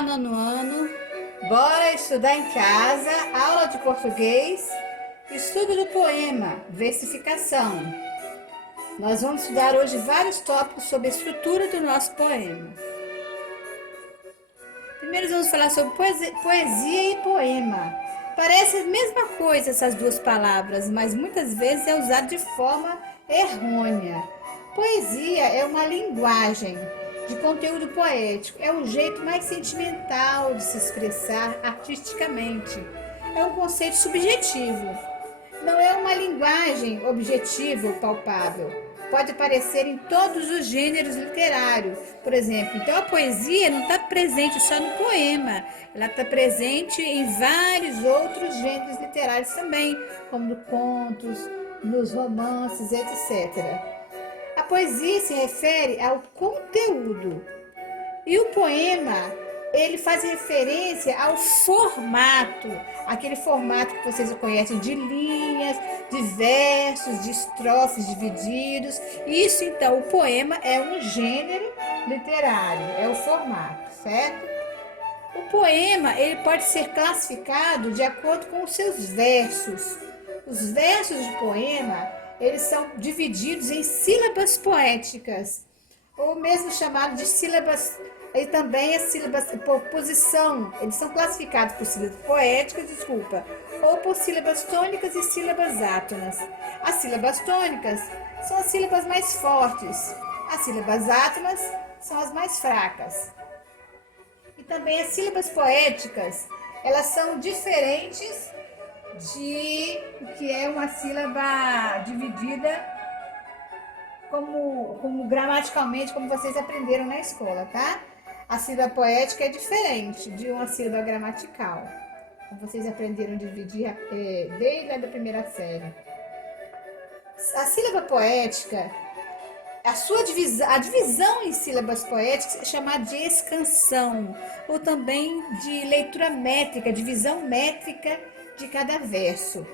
Olá, nono ano. Bora estudar em casa, aula de português, estudo do poema, versificação. Nós vamos estudar hoje vários tópicos sobre a estrutura do nosso poema. Primeiro vamos falar sobre poesia e poema. Parece a mesma coisa essas duas palavras, mas muitas vezes é usado de forma errônea. Poesia é uma linguagem de conteúdo poético, é um jeito mais sentimental de se expressar artisticamente. É um conceito subjetivo. Não é uma linguagem objetiva ou palpável. Pode aparecer em todos os gêneros literários. Por exemplo, então a poesia não está presente só no poema, ela está presente em vários outros gêneros literários também, como no contos, nos romances, etc. A poesia se refere ao conteúdo e o poema ele faz referência ao formato, aquele formato que vocês conhecem de linhas, de versos, de estrofes divididos. Isso então, o poema é um gênero literário, é o formato, certo? O poema ele pode ser classificado de acordo com os seus versos. Os versos de poema eles são divididos em sílabas poéticas, ou mesmo chamado de sílabas. E também as sílabas por posição, eles são classificados por sílabas poéticas, ou por sílabas tônicas e sílabas átonas. As sílabas tônicas são as sílabas mais fortes, as sílabas átonas são as mais fracas. E também as sílabas poéticas, elas são diferentes de o que é uma sílaba dividida como gramaticalmente, como vocês aprenderam na escola, tá? A sílaba poética é diferente de uma sílaba gramatical. Vocês aprenderam a dividir desde a da primeira série. A sílaba poética, a divisão em sílabas poéticas é chamada de escansão, ou também de leitura métrica, divisão métrica de cada verso.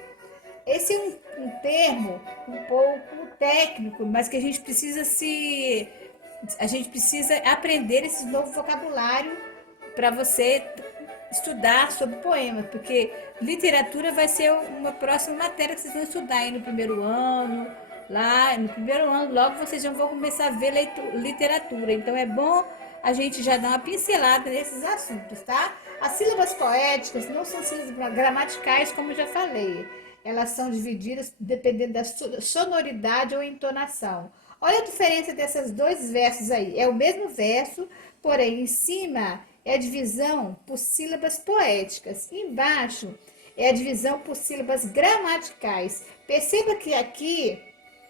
Esse é um termo um pouco técnico, mas que a gente precisa aprender esse novo vocabulário para você estudar sobre poemas, porque literatura vai ser uma próxima matéria que vocês vão estudar aí no primeiro ano. Lá no primeiro ano, logo vocês já vão começar a ver literatura. Então é bom a gente já dar uma pincelada nesses assuntos, tá? As sílabas poéticas não são sílabas gramaticais, como eu já falei. Elas são divididas dependendo da sonoridade ou entonação. Olha a diferença desses dois versos aí. É o mesmo verso, porém em cima é a divisão por sílabas poéticas. Embaixo é a divisão por sílabas gramaticais. Perceba que aqui,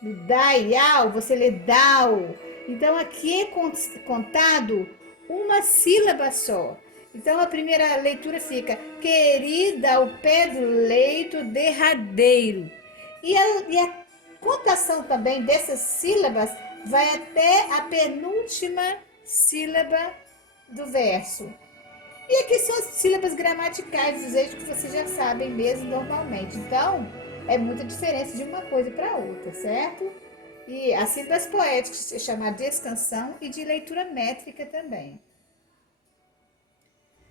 no da e ao, você lê dau. Então aqui é contado uma sílaba só. Então a primeira leitura fica: querida ao pé do leito derradeiro. E a contação também dessas sílabas vai até a penúltima sílaba do verso. E aqui são as sílabas gramaticais dos eixos que vocês já sabem mesmo normalmente. Então, é muita diferença de uma coisa para outra, certo? E as sílabas poéticas é chamada de escansão e de leitura métrica também.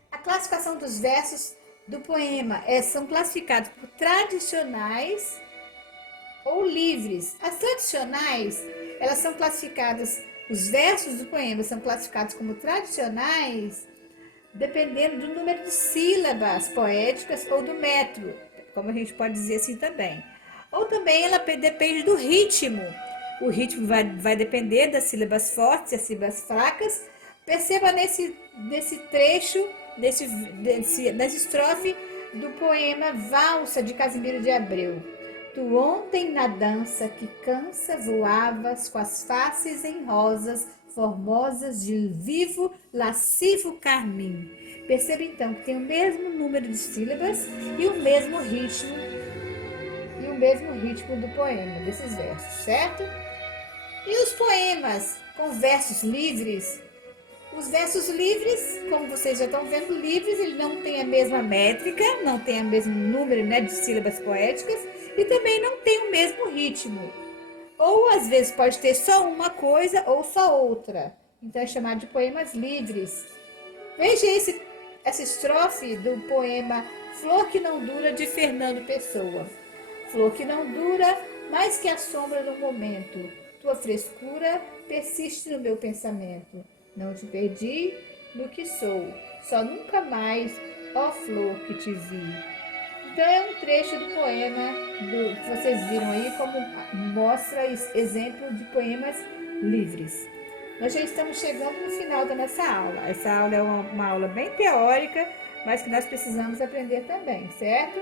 A classificação dos versos do poema são classificados por tradicionais ou livres. As tradicionais, elas são classificadas, os versos do poema são classificados como tradicionais, dependendo do número de sílabas poéticas ou do metro, como a gente pode dizer assim também. Ou também ela depende do ritmo. O ritmo vai depender das sílabas fortes e as sílabas fracas. Perceba nesse trecho, nessa estrofe do poema Valsa de Casimiro de Abreu. Tu ontem na dança que cansa voavas com as faces em rosas formosas de vivo lascivo carmim. Perceba então que tem o mesmo número de sílabas e o mesmo ritmo do poema, desses versos, certo? E os poemas com versos livres? Os versos livres, como vocês já estão vendo, livres, ele não tem a mesma métrica, não tem o mesmo número, né, de sílabas poéticas e também não tem o mesmo ritmo. Ou às vezes pode ter só uma coisa ou só outra. Então é chamado de poemas livres. Veja esse essa estrofe do poema Flor que não dura, de Fernando Pessoa. Flor que não dura, mais que a sombra do momento. Tua frescura persiste no meu pensamento. Não te perdi no que sou, só nunca mais, ó flor que te vi. Então é um trecho do poema que vocês viram aí, como mostra exemplo de poemas livres. Nós já estamos chegando no final da nossa aula. Essa aula é uma aula bem teórica, mas que nós precisamos aprender também, certo?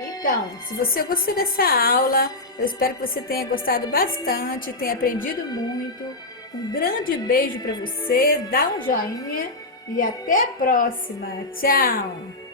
Então, se você gostou dessa aula, eu espero que você tenha gostado bastante, tenha aprendido muito. Um grande beijo para você, dá um joinha e até a próxima. Tchau!